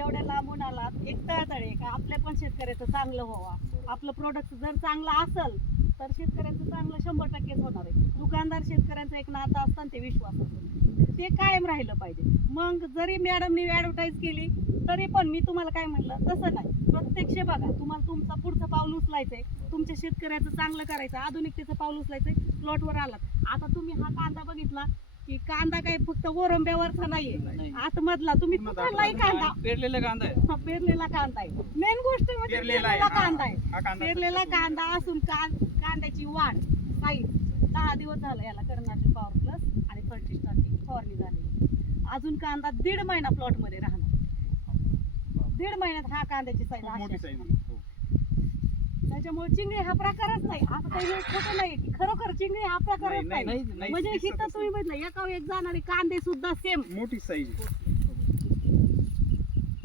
एवढ्या लांबून आलात एक तळतळे का आपल्या पण शेतकऱ्याचं चांगलं व्हावं, आपलं प्रोडक्ट जर चांगलं असेल तर शेतकऱ्यांचं चांगलं 100%च होणार आहे. दुकानदार शेतकऱ्यांचं एक नातं असतं ते विश्वासाचं, ते कायम राहिलं पाहिजे. मग जरी मॅडमनी ॲडव्हर्टाईज केली तरी पण मी तुम्हाला काय म्हणलं तसं नाही, प्रत्यक्ष बघा. तुम्हाला तुमचं पुढचं पाऊल उचलायचंय, तुमच्या शेतकऱ्याचं चांगलं करायचं, आधुनिकतेचं पाऊल उचलायचंय. प्लॉटवर आलात आता तुम्ही, हा कांदा बघितला की कांदा काही फक्त ओरंब्यावरचा नाहीये, आतमधला तुम्ही कुठलाही कांदा पेरलेला कांदा आहे, पेरलेला कांदा आहे. मेन गोष्ट म्हणजे पेरलेला कांदा आहे. पेरलेला कांदा असून कांद्याची वाढ साईज 10 दिवस झाला याला कर्नाटक पॉवर प्लस आणि फर्टिस्टारची फवारणी झाली. अजून कांदा 1.5 महिना प्लॉट मध्ये राहणार. 1.5 महिन्यात हा कांद्याची साईज. त्याच्यामुळे चिंगळी हा प्रकारच नाही. असं काही खोटं नाही की खरोखर चिंगळी हा प्रकारच नाही. म्हणजे हिथं तुम्ही बघितलं एका एक जाणारे कांदे सुद्धा सेम मोठी साईज.